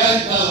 أنت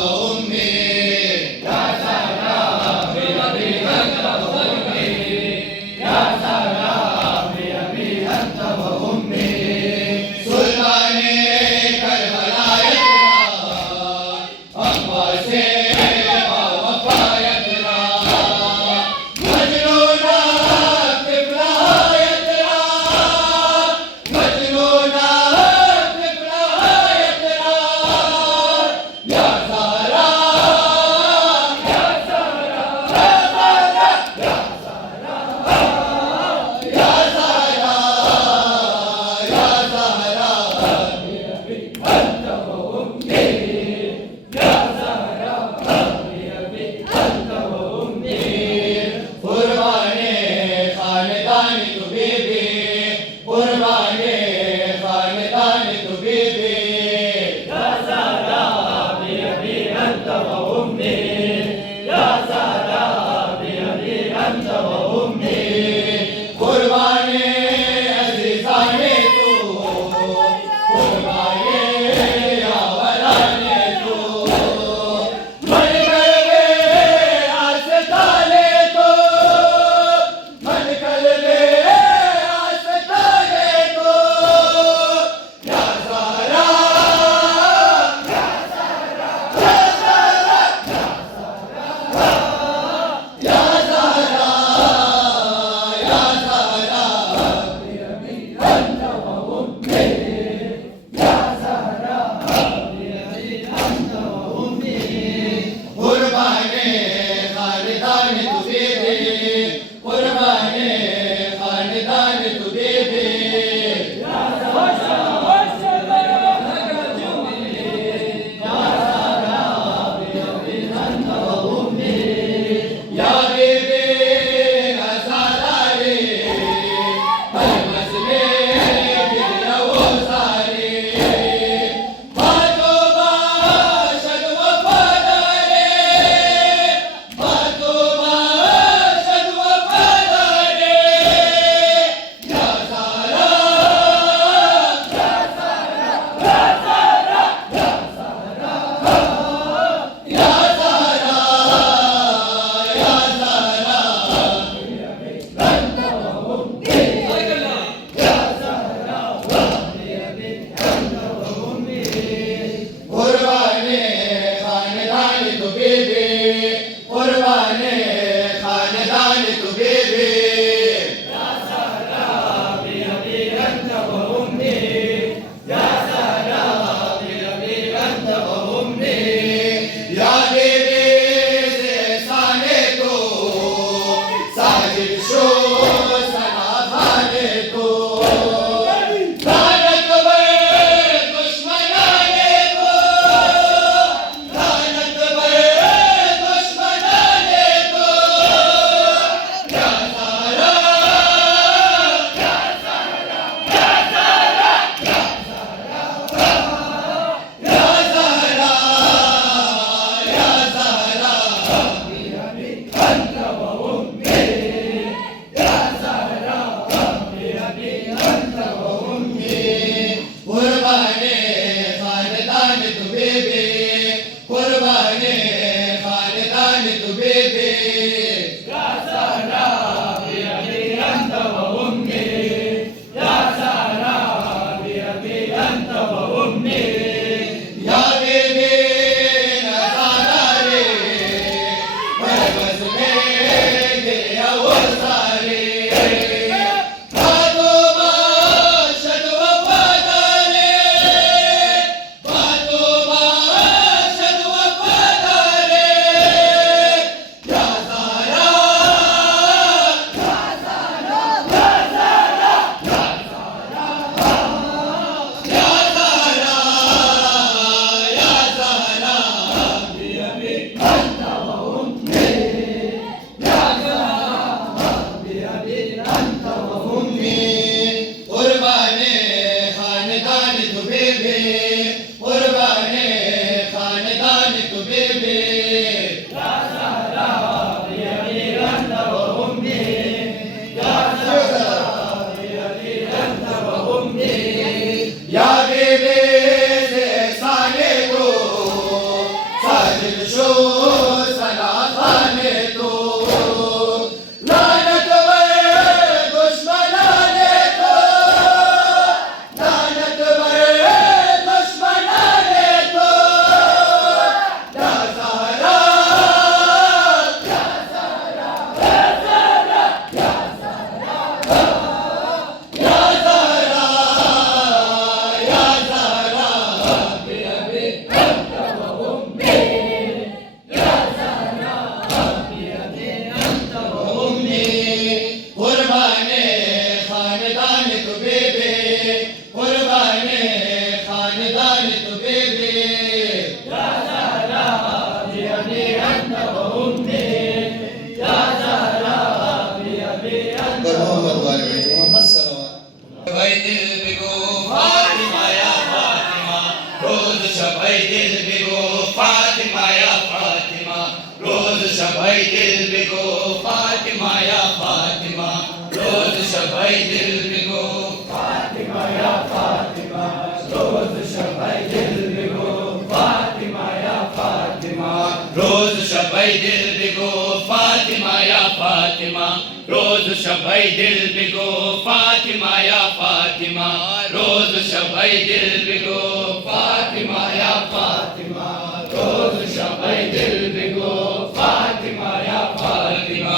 रोज शबै दिल बिगो फातिमा या फातिमा, रोज शबै दिल बिगो फातिमा या फातिमा, रोज शबै दिल बिगो फातिमा या फातिमा, रोज शबै दिल बिगो फातिमा या फातिमा।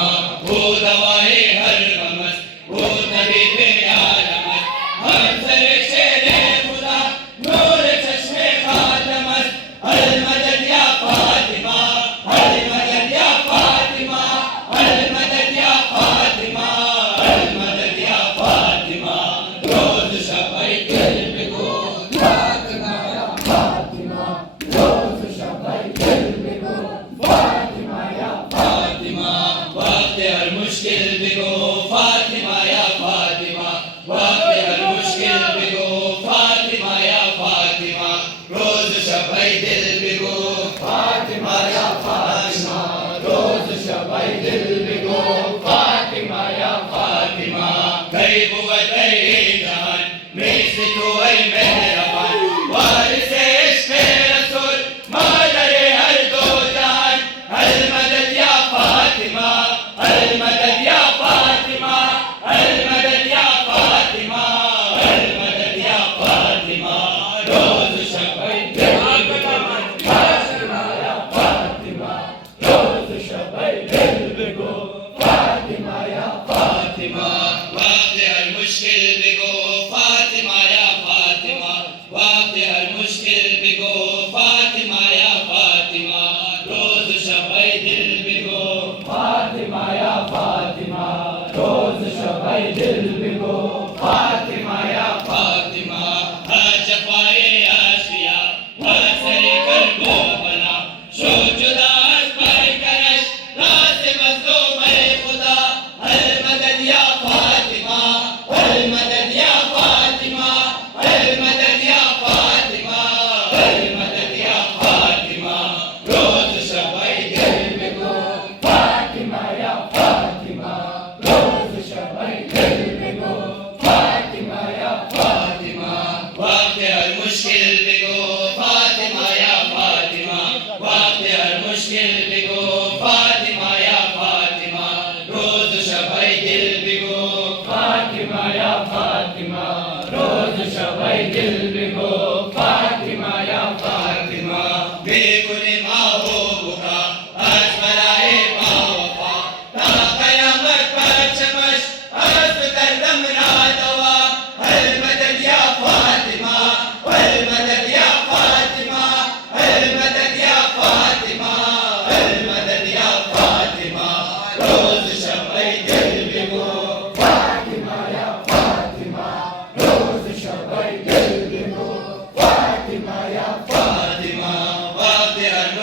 वो दवाए हर गमस, वो तबीबे आलमस, हर सरे शेरे खुदा, नूर चश्मे खातमस, अल मदद या फातिमा, अल मदद या फातिमा, अल मदद या फातिमा, अल मदद या फातिमा। रोज शबै दिल बिगो फातिमा या फातिमा, रोज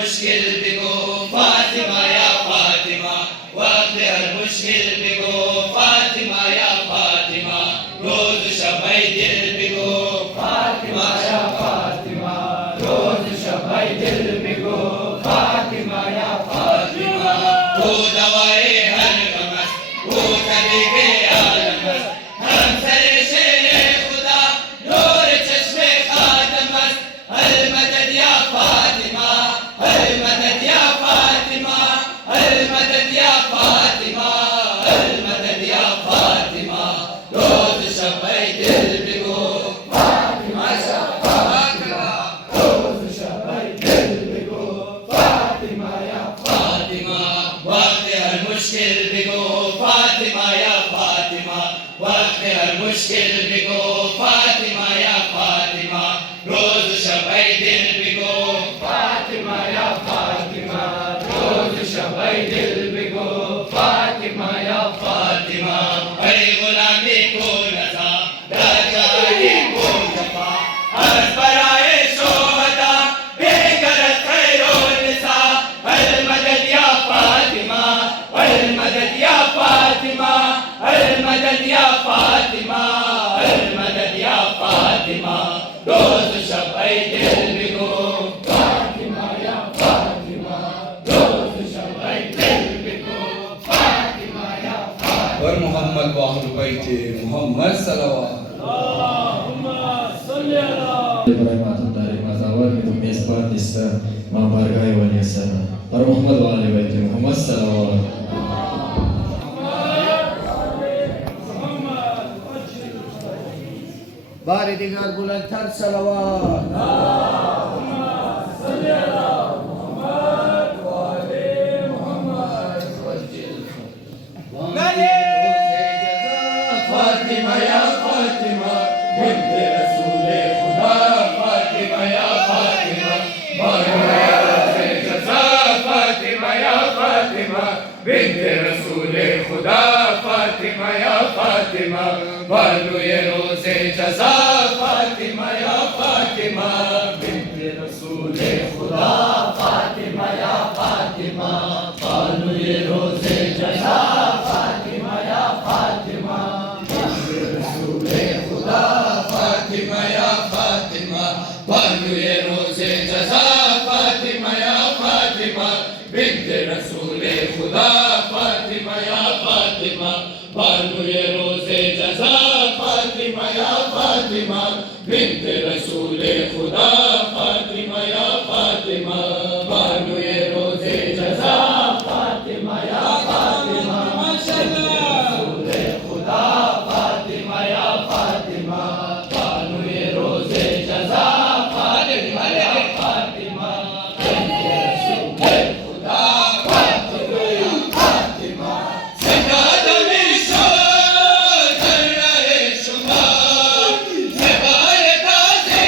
मुश्किल बिगो फातिमा या फातिमा, वक्त हर मुश्किल बिगो फातिमा या फातिमा, रोज शब दिल बिगो फातिमा या फातिमा, रोज शब दिल बिगो फातिमा या फातिमा। वो दवाए हर गमस, वो तबीबे आलमस, हम सरे शेरे खुदा नूर चश्मे खातमस, अल मदद या फातिमा, अल मदद या फातिमा, अल मदद या फातिमा, अल मदद या फातिमा, रोज शब दिल बिगो फातिमा या फातिमा, रोज शब दिल बिगो फातिमा या फातिमा, वक्त हर मुश्किल बिगो फातिमा या फातिमा, वक्त हर मुश्किल बिगो फातिमा या फातिमा, रोज शब दिल बिगो फातिमा या फातिमा, रोज शब दिल बिगो फातिमा या फातिमा। अरे गुलामी को नज़ा दरगाहे को जफा, हर बराए शोहदा बेगरत खैरो निसा, अल मदद या फातिमा, अल मदद या फातिमा, अल मदद या फातिमा, अल मदद या फातिमा, रोज शब दिल बिगो फातिमा या फातिमा, रोज शब दिल बिगो फातिमा या फातिमा। और मोहम्मद व अहल बैत मोहम्मद सल्लल्लाहु dari mazawar itu mesbah desa mabargai wali sana para Muhammad wa ali bait Muhammad sallallahu بار دیگر بلندتر صلوات Fatima या फातिमा, बिन्त रसूल खुदा फातिमा या फातिमा, बारगाहे जज़ा फातिमा या फातिमा, बिन्त रसूल खुदा फातिमा या फातिमा, बानुए रोज़े जज़ा फातिमा या फातिमा, बिन्त रसूल खुदा फातिमा या फातिमा, बानुए रोज़े जज़ा फातिमा या फातिमा, फातिमा या फातिमा, बानुए रोज़े जज़ा फातिमा या फातिमा, बिन्त रसूल खुदा फातिमा या फातिमा, बानुए रोज़े जज़ा फातिमा या फातिमा, बिन्त रसूल खुदा फातिमा या फातिमा, बानुए रोज़े जज़ा फातिमा या फातिमा, रसूल खुदा फातिमा या फातिमा, बानुए रोज़े जज़ा फातिमा या फातिमा, रसूल खुदा फातिमा या फातिमा। ज़िंदा में शोर कर रहे शुमार, ज़िबार ताज़े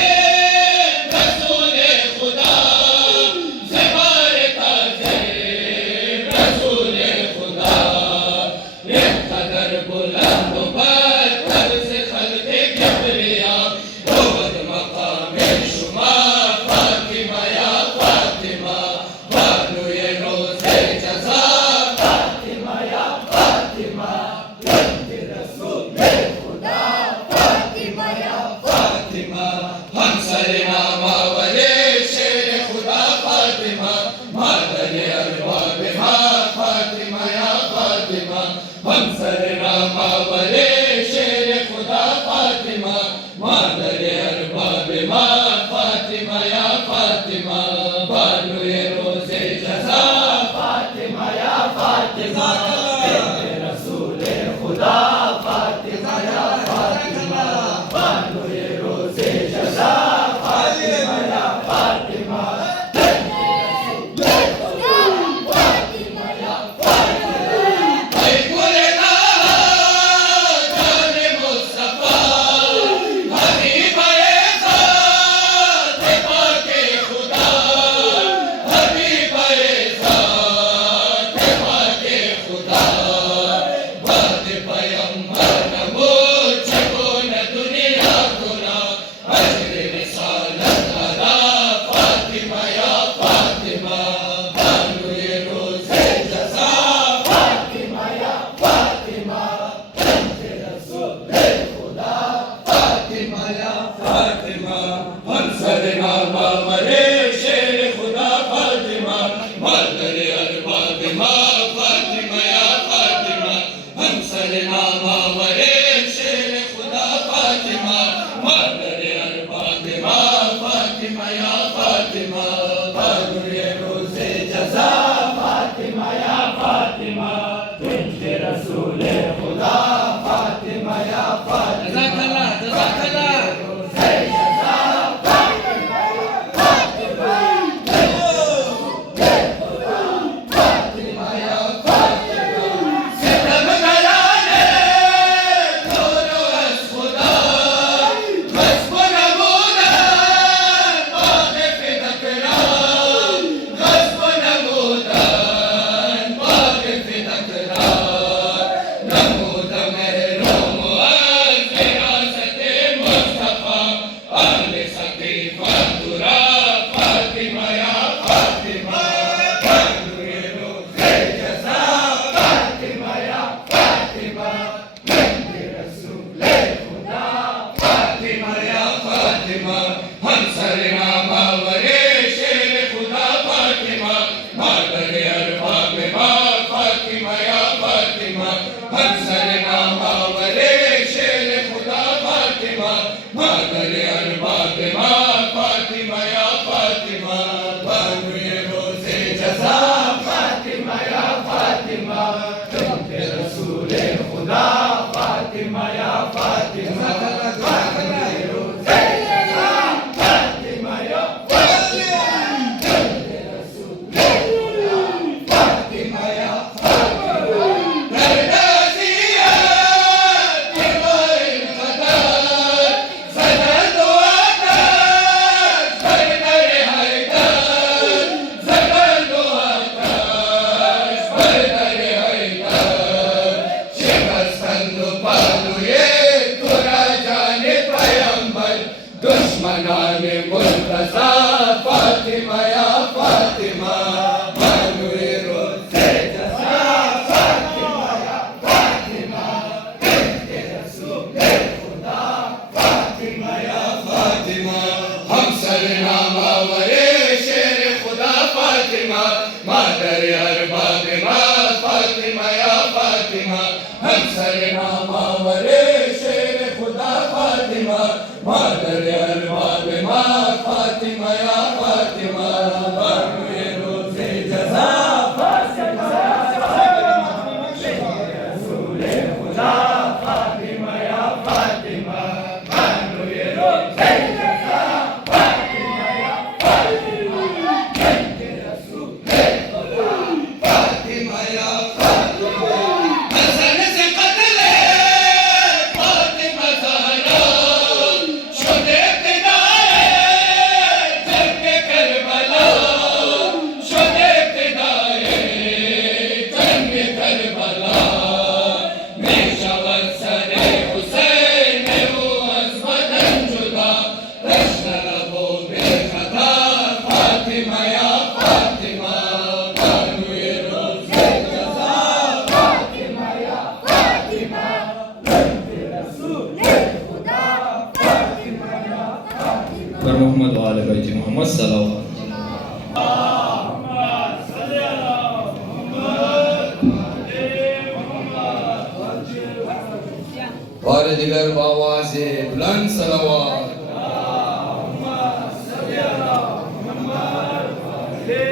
रसूल खुदा सर अरबाब माँ फातिमा या फातिमा हम सर नामा वरे शेर खुदा फातिमा मादर अरबाब माँ फातिमा या फातिमा बानुए रोज़े जज़ा फातिमा रसूले खुदा फातिमा या फातिमा बानुए रोज़े जज़ा फातिमा या फातिमा रसूले खुदा फातिमा या फातिमा हसन से कत्ल फातिमा ज़हरा शुदे इब्तिदाए जंग करबला शुदे इब्तिदाए जंग करबला मेशवत सरे हुसैन वो अज़मतन जुदा प्रश्न रबो बेखदा फातिमा या फातिमा बानुए रोज़े जज़ा फातिमा या फातिमा रसूले खुदा फातिमा या फातिमा पर मोहम्मद वाले बैत मोहम्मद सल्लल्लाहु और दिगर बावाज़े बुलंद सलावत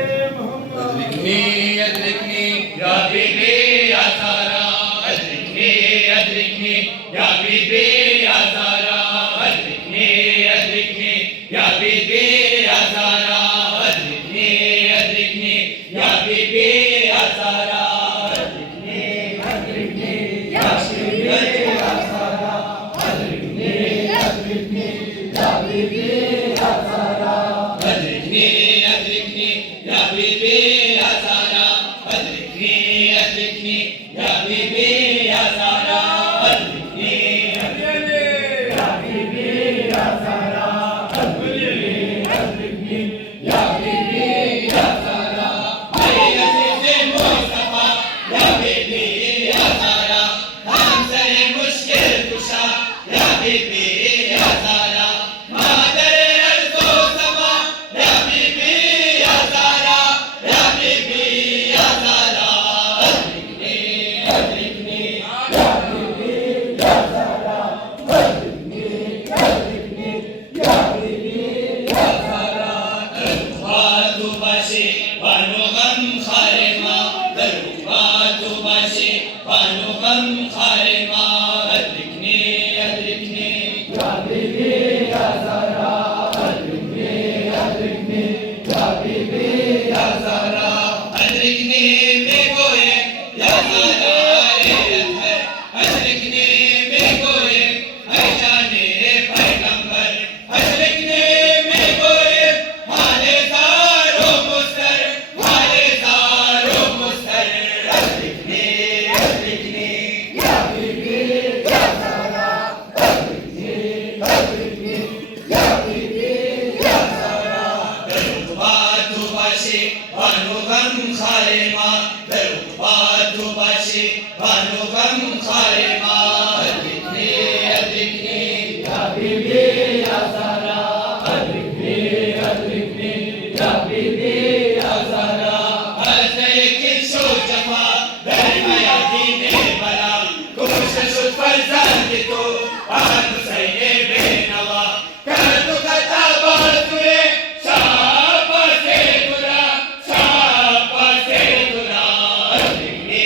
अदरिकनी अदरिकनी या बीबी या ज़हरा अदरिकनी अदरिकनी या बीबी या ज़हरा अदरिकनी अदरिकनी या बीबी या ज़हरा अदरिकनी अदरिकनी या बीबी या ज़हरा अदरिकनी अदरिकनी या बीबी या ज़हरा अदरिकनी अदरिकनी या बीबी या ज़हरा अदरिकनी अदरिकनी या बीबी या ज़हरा अदरिकनी अदरिकनी या बीबी या ज़हरा अदरिकनी अदरिकनी या बीबी या ज़हरा अदरिकनी अदरिकनी या बीबी या ज़हरा ऐ अज़ीज़े मुस्तफ़ा या बीबी या ज़हरा हमसे मुश्किल कुशा या बीबी या ज़हरा मादर अर्ज़ो समा या बीबी या ज़हरा या बीबी या ज़हरा अदरिकनी अदरिकनी या बीबी या ज़हरा अदरिकनी अदरिकनी या बीबी या ज़हरा दरुबातु बाशी बानो गम खारिमा दरुबातु बाशी बानो गम खारिमा अदरिकनी अदरिकनी या बीबी या ज़हरा अदरिकनी अदरिकनी या बीबी या ज़हरा अदरिकनी में कोई या ज़हरा अज़हर अदरिकनी में कोई है जाने पैगंबर अदरिकनी में कोई हाले सारो मुस्तर अदरिकनी अदरिकनी या बीबी या ज़हरा अदरिकनी अदरिकनी या बीबी या ज़हरा दरुबातु बाशी बानो गम खारिमा दरुबातु बाशी बानो गम खारिमा अदरिकनी अदरिकनी या बीबी या ज़हरा अदरिकनी अदरिकनी या बीबी या ज़हरा हज़े किशो जफा दरमिया दीने बला कोशिश फरज़ंद तो अहद सैये बेनवा कर तो कताबात तुरे शाबाशे तुरा अदरिकनी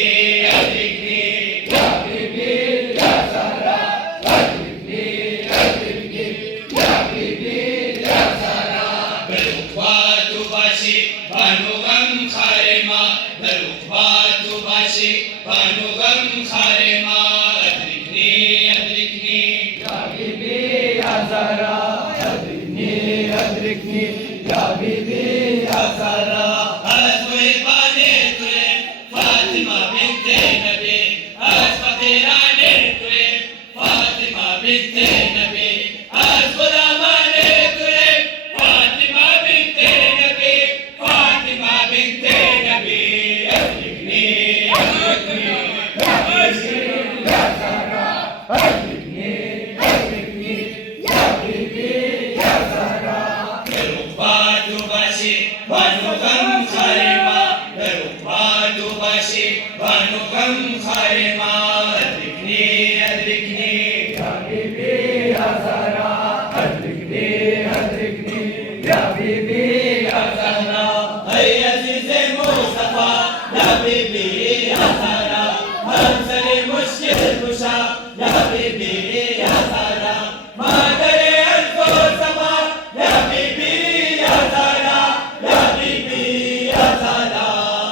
अदरिकनी या बीबी या ज़हरा अदरिकनी अदरिकनी या बीबी या ज़हरा दरुबातु बाशी बानो गम खारिमा दरुबातु बाशी बानो गम खारिमा अदरिकनी अदरिकनी या बीबी या ज़हरा अदरिकनी अदरिकनी या बीबी या ज़हरा हज़वे बाने तुरे फातिमा बिन्ते नबी आज फकीराने तुरे फातिमा बिन्ते नबी आज गुलामाने तुरे फातिमा बिन्ते नबी फातिमा बिन्ते नबी अदरिकनी अदरिकनी या बीबी या ज़हरा अदरिकनी अदरिकनी या बीबी या ज़हरा दरुबातु बाशी बानो गम खारिमा दरुबातु باشی بانو غم خارما ادرکنی ادرکنی یا بیبی یا زهرا ادرکنی ادرکنی یا بیبی یا زهرا ای عزیز مصطفی یا بیبی یا زهرا هر سر مشکل کشا یا بیبی یا زهرا مادر ارض و سما یا بیبی یا زهرا یا بیبی یا زهرا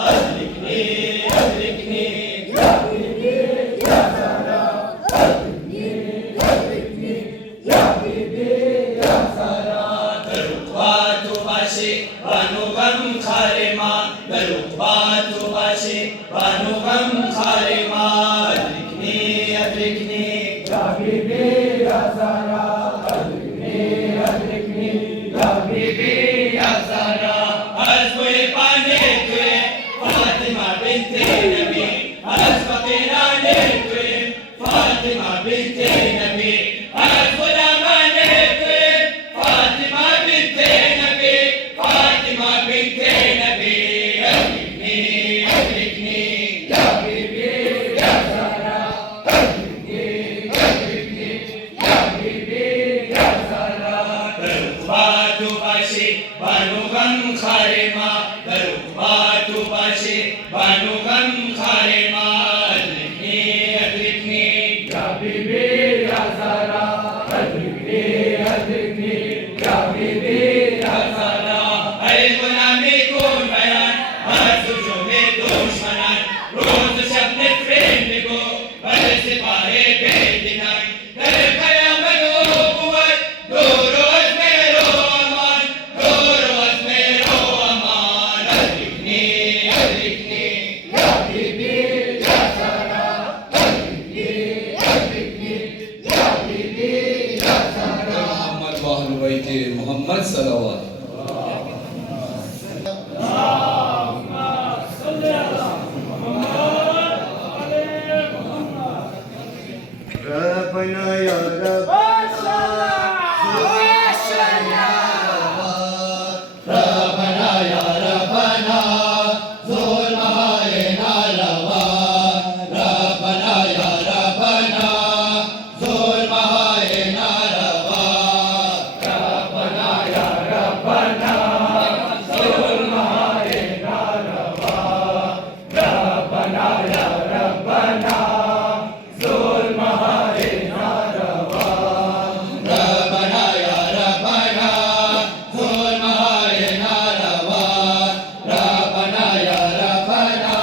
ادرکنی ادرکنی یا بیبی یا زهرا ادرکنی ادرکنی یا بیبی یا زهرا درقبات باشی بانو غم خارما درقبات باشی بانو غم خارما ادرکنی ادرکنی یا بیبی یا زهرا ادرکنی ادرکنی یا بیبی یا زهرا از بوی پانے توی فاطمہ بنت نبی از فقیرانے توی فاطمہ بنت نبی از غلامانے توی فاطمہ بنت نبی فاطمہ بنت نبی ادرکنی ادرکنی یا بیبی یا زهرا ادرکنی ادرکنی یا بیبی یا زهرا درقبات باشی بانو غم خارما درقبات باشی بانو غم خارما ادرکنی ادرکنی یا بیبی یا زهرا ادرکنی ادرکنی یا بیبی یا زهرا ای غلامی کن بیان از هجوم دشمنان روز و شب نفرین بگو بر سپاه بیدینان در قیامت و قوت دور و از مهر و امان دور و از مهر و امان ادرکنی ادرکنی یا بیبی یا زهرا ادرکنی ادرکنی یا بیبی یا زهرا محمد و اهل بیت محمد صلوات. ربنا يا رب ربنا یا ربنا ظلم های ناروا ربنا یا ربنا ظلم های ناروا ربنا یا ربنا ظلم های ناروا ربنا یا ربنا ظلم های ناروا ربنا یا ربنا ظلم های ناروا ربنا یا ربنا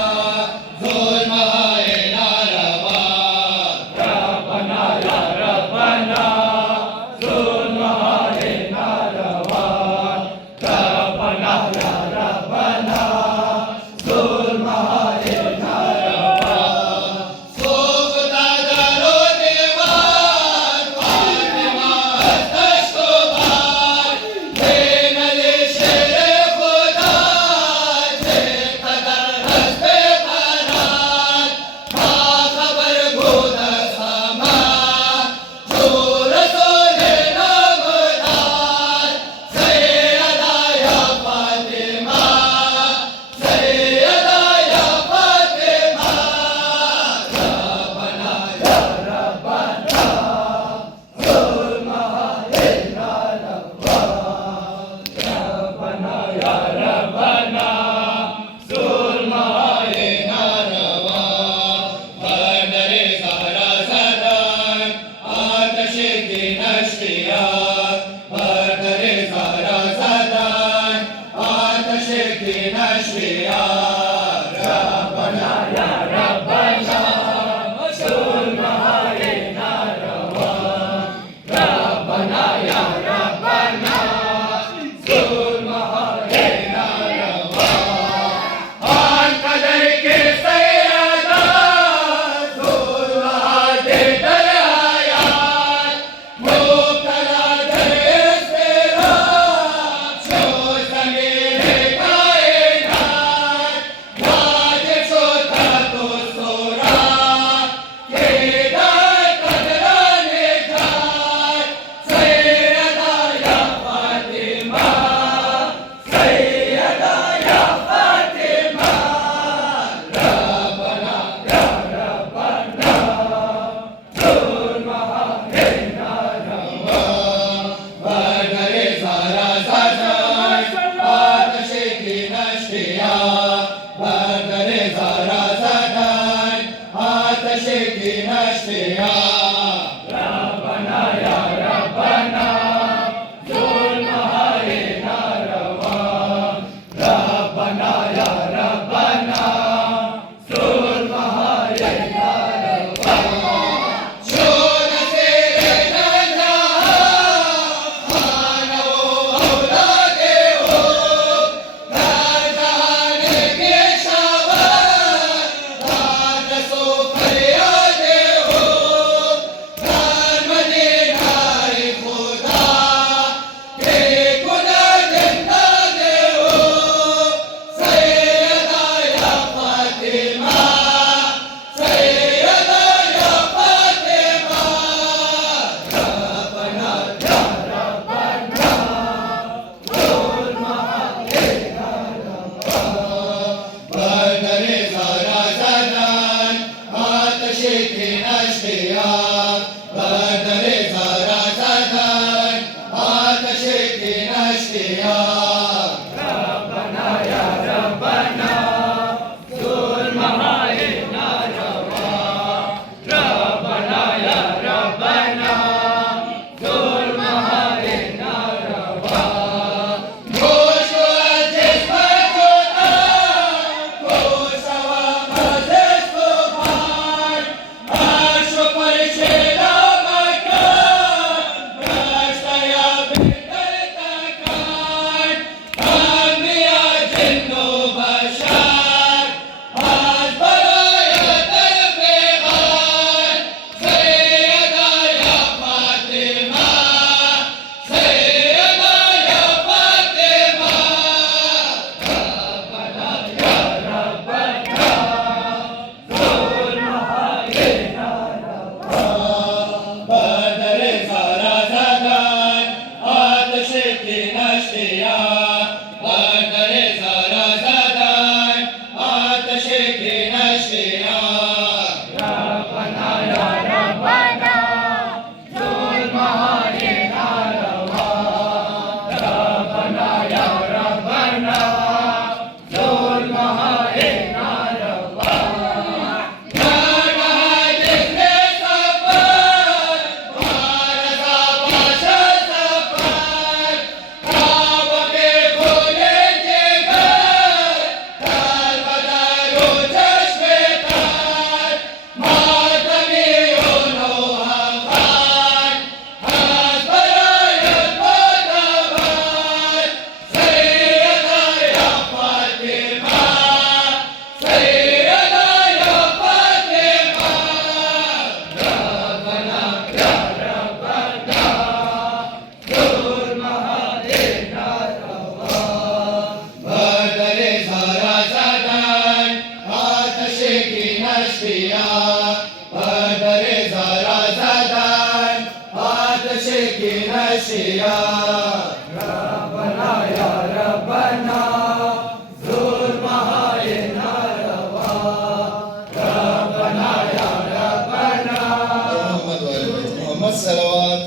ظلم های ناروا ربنا یا ربنا ظلم های ناروا ربنا یا ربنا ظلم های ناروا سوختا درو دیوار فاطمہ از دشت و بار زینل شیر خدا چه قدر هست بقرار ما خبر بود از همه جو رسول نامدار سیدا یا فاطمہ سیدا یا فاطمہ ربنا یا ربنا ظلم های ناروا ربنا یا ربنا ظلم های ناروا بر در زهرا زدن آتش دین اشقیاء بر در زهرا زدن آتش دین اشقیاء ربنا یا ربنا ظلم های ناروا ربنا یا ربنا ظلم های ناروا آن قدر که سیدا ظلم ها در حیات مبتلا در اضطراب شد ضمیر کائنات یاد نشتیا بردر زارا زدن آتش کی نشتیا ربنا یا ربنا ظلم های ناروا ربنا یا ربنا ظلم های ناروا چون زیر نجا خانه و اولاد او در جهان پیشاور در رسو فریاد او در مدینه خدا که کند امداد او سیدا یا فاطمه سیدا یا فاطمه ربنا یا ربنا ظلم بردر زارا زدن آتش کی نشتیا بردر زارا زدن آتش کی نشتیا ربنا یا ربنا ظلم های ناروا ربنا یا ربنا ظلم های ناروا گوش و جسم خدا گوش و مزد سبحان عرش و فرش لامکان داشت یا بهتر تکان انبیا جن و بشر از برایت پیغام سیدا یا فاطمه سیدا یا فاطمه ربنا یا ربنا ظلم های ناروا بردر زارا زدن آتش کی نشتیا بردر زارا زدن آتش کی نشتیا ربنا یا ربنا ظلم های ناروا ربنا یا ربنا ظلم های ناروا بردر زارا زدن آتش کی نشتیا بردر زارا زدن آتش کی نشتیا ربنا یا ربنا ظلم های ناروا ربنا یا ربنا محمد و آل بیت محمد صلوات.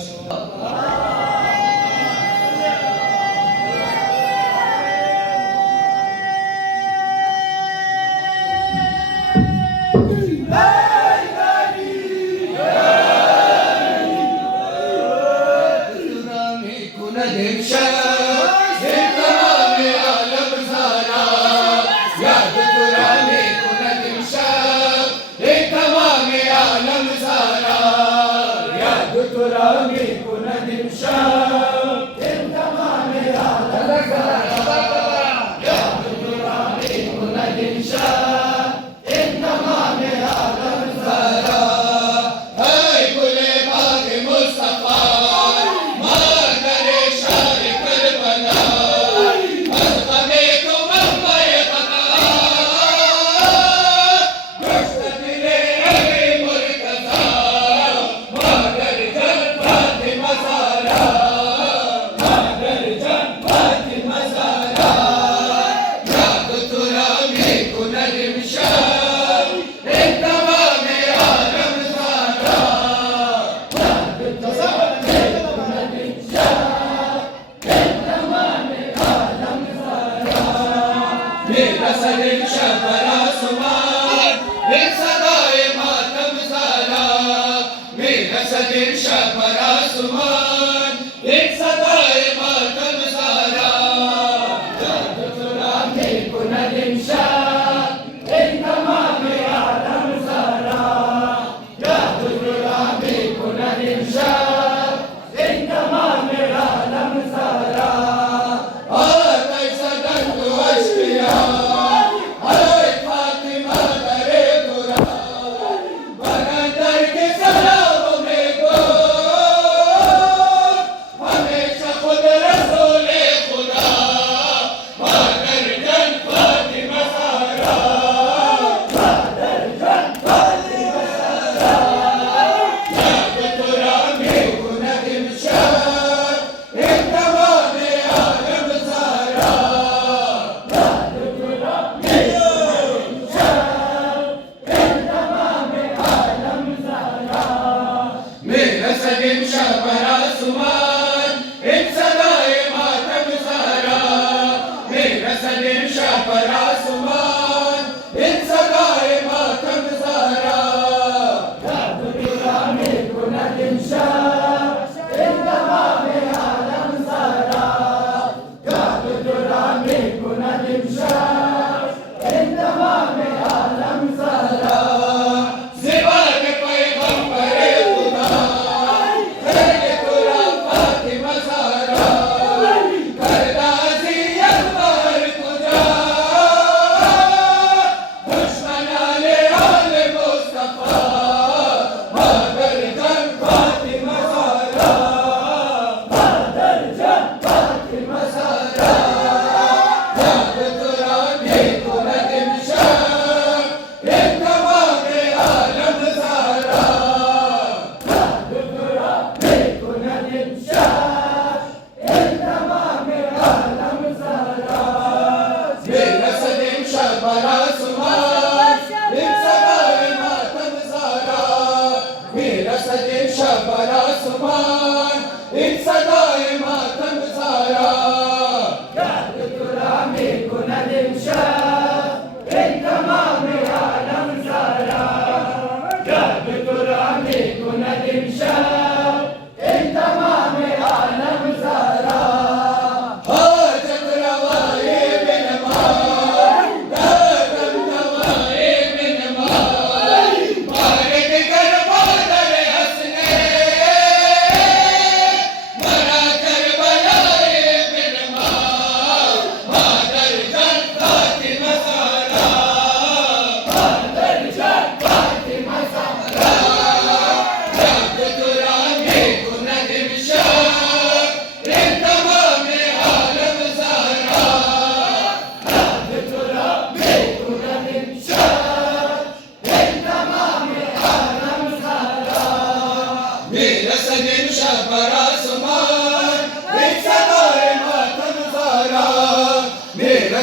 Yeah. رسد شبر آسمان एक सदाए मातम सारा मेरा सदिर शबर आसमान एक सदाए मातम सारा जादू तुरा में कुनदिन शाह एक तमाम आलम सारा जादू तुरा में कुनदिन शाह एक तमाम आलम सारा आते सदन तो अश्किया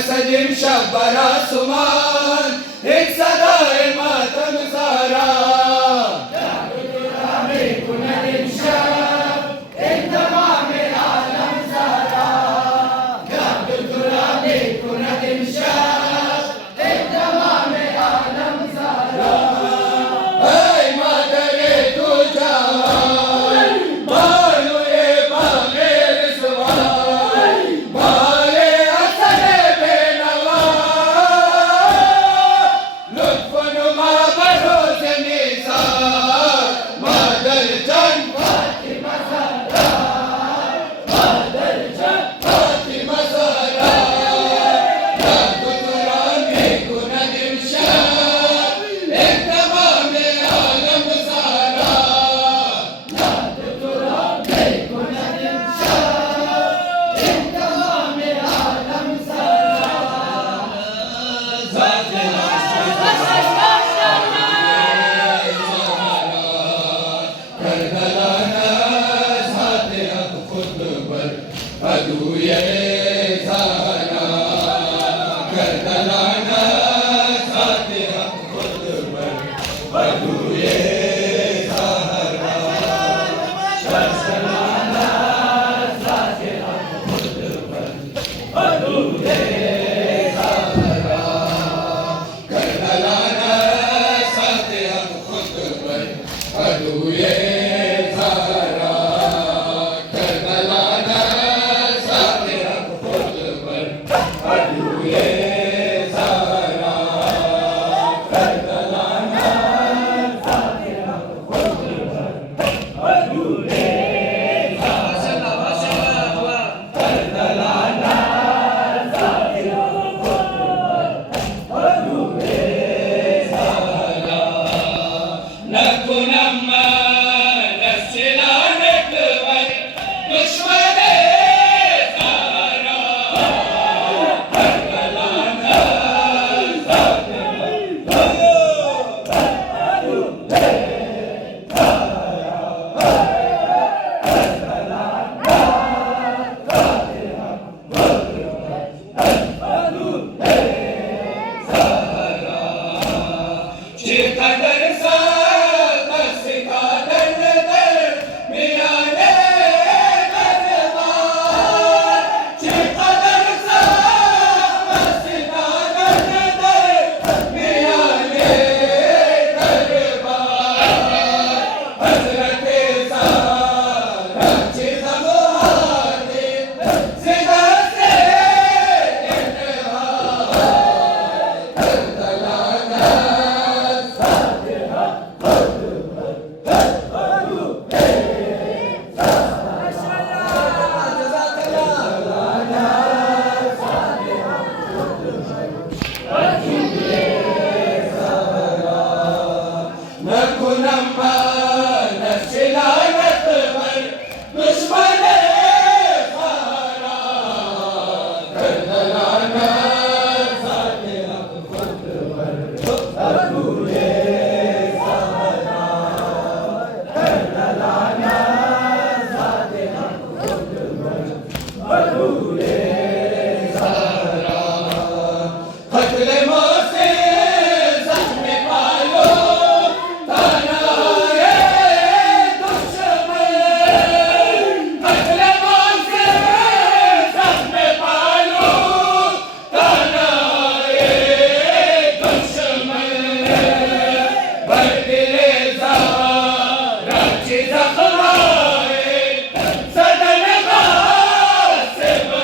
सजिन शबर आसमान एक सदाए मातम सारा قتل موسى زخم پالو تنهای دشمن قتل موسى زخم پالو تنهای دشمن بر دل زارم چی زخمای زدن غاصب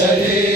شريف